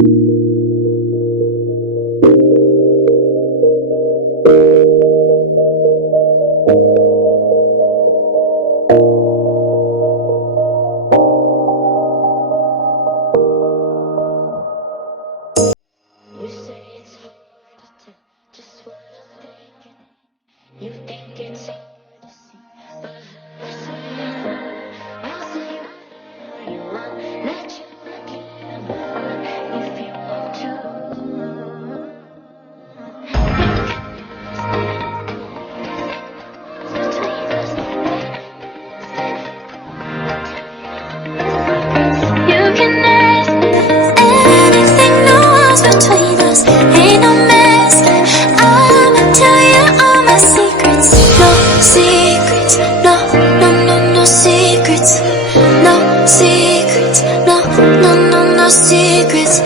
You say it's hard to tell just what I'm thinking. You think it's hard to see, but I swear I'll say you want that you can if you want to. You can ask anything, no one's between us. Ain't no mess. I'ma tell you all my secrets. No secrets, no, no, no, no secrets. No secrets, no, no, no, no secrets.